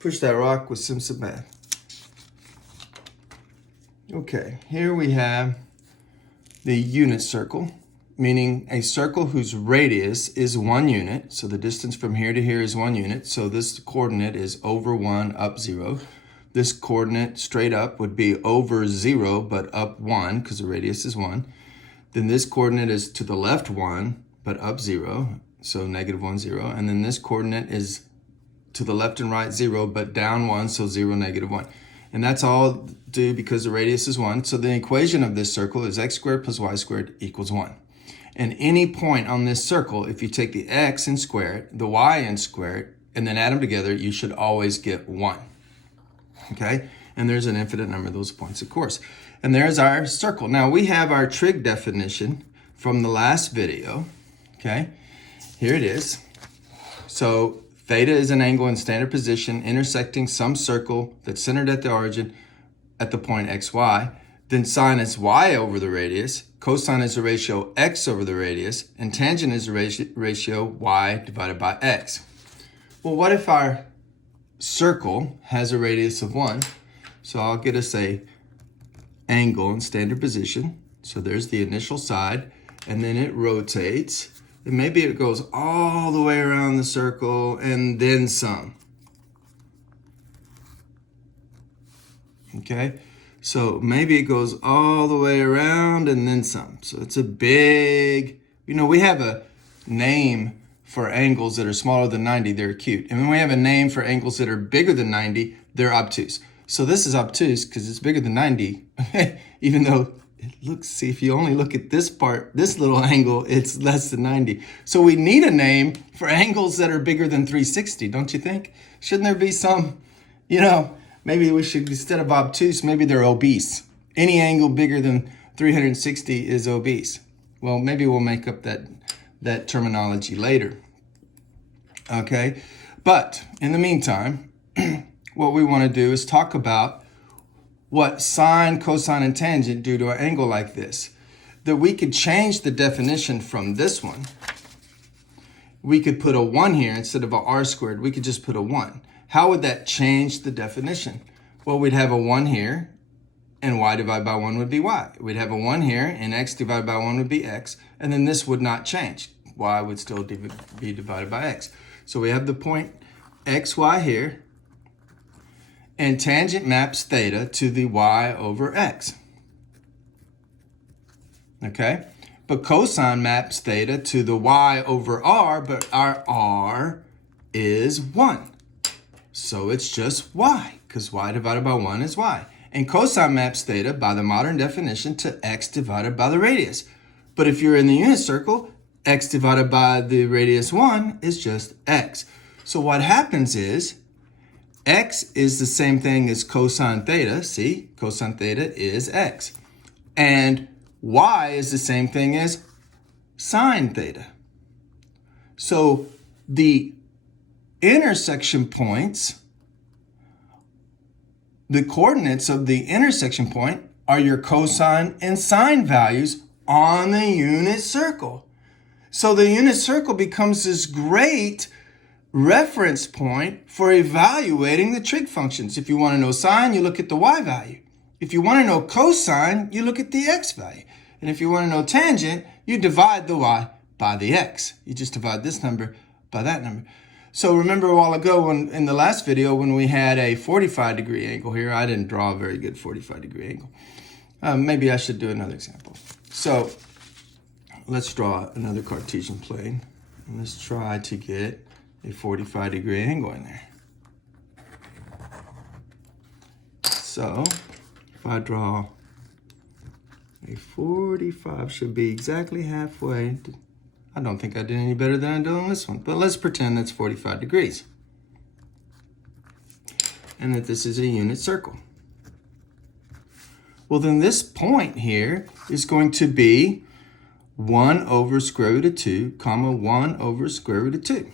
Push that rock with some math. Okay, here we have the unit circle, meaning a circle whose radius is 1 unit. So the distance from here to here is 1 unit. So this coordinate is over 1, up 0. This coordinate straight up would be over 0, but up 1, because the radius is 1. Then this coordinate is to the left 1, but up 0, so negative 1, 0. And then this coordinate is to the left and right 0, but down 1, so 0, negative 1. And that's all due because the radius is 1. So the equation of this circle is x squared plus y squared equals 1. And any point on this circle, if you take the x and square it, the y and square it, and then add them together, you should always get 1. Okay? And there's an infinite number of those points, of course. And there's our circle. Now we have our trig definition from the last video. Okay? Here it is. So theta is an angle in standard position intersecting some circle that's centered at the origin at the point xy. Then sine is y over the radius, cosine is the ratio x over the radius, and tangent is the ratio y divided by x. Well, what if our circle has a radius of 1? So I'll get us a angle in standard position. So there's the initial side, and then it rotates. And maybe it goes all the way around the circle and then some. Okay, so maybe it goes all the way around and then some. So it's a big, we have a name for angles that are smaller than 90, they're acute. And when we have a name for angles that are bigger than 90, they're obtuse. So this is obtuse because it's bigger than 90, even though it looks, see, if you only look at this part, this little angle, it's less than 90. So we need a name for angles that are bigger than 360, don't you think? Shouldn't there be some, maybe we should, instead of obtuse, maybe they're obese. Any angle bigger than 360 is obese. Well, maybe we'll make up that terminology later. Okay, but in the meantime, what we want to do is talk about what sine, cosine, and tangent do to an angle like this. That we could change the definition from this one. We could put a 1 here instead of a r squared. We could just put a 1. How would that change the definition? Well, we'd have a 1 here, and y divided by 1 would be y. We'd have a 1 here, and x divided by 1 would be x, and then this would not change. Y would still be divided by x. So we have the point xy here, and tangent maps theta to the y over x. Okay? But cosine maps theta to the y over r, but our r is 1. So it's just y, because y divided by 1 is y. And cosine maps theta by the modern definition to x divided by the radius. But if you're in the unit circle, x divided by the radius 1 is just x. So what happens is, x is the same thing as cosine theta. See, cosine theta is x. And y is the same thing as sine theta. So the intersection points, the coordinates of the intersection point are your cosine and sine values on the unit circle. So the unit circle becomes this great reference point for evaluating the trig functions. If you want to know sine, you look at the y value. If you want to know cosine, you look at the x value. And if you want to know tangent, you divide the y by the x. You just divide this number by that number. So remember a while ago in the last video when we had a 45-degree angle here, I didn't draw a very good 45-degree angle. Maybe I should do another example. So let's draw another Cartesian plane. And let's try to get a 45-degree angle in there. So if I draw a 45, should be exactly halfway. I don't think I did any better than I did on this one, but let's pretend that's 45 degrees. And that this is a unit circle. Well, then this point here is going to be 1 over square root of 2, comma 1 over square root of 2.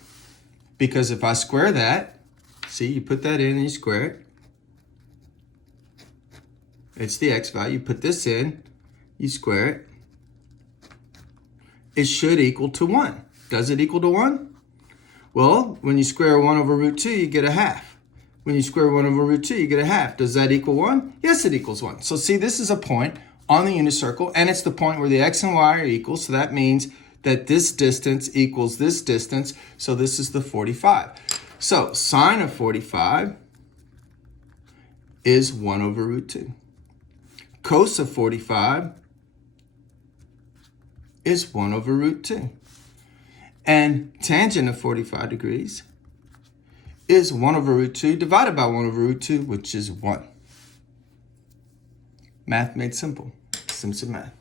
Because if I square that, see, you put that in and you square it. It's the x value. You put this in, you square it. It should equal to 1. Does it equal to 1? Well, when you square 1 over root 2, you get a half. When you square 1 over root 2, you get a half. Does that equal 1? Yes, it equals 1. So see, this is a point on the unit circle, and it's the point where the x and y are equal, so that means that this distance equals this distance, so this is the 45. So sine of 45 is 1 over root 2. Cos of 45 is 1 over root 2. And tangent of 45 degrees is 1 over root 2 divided by 1 over root 2, which is 1. Math made simple. Simpson Math.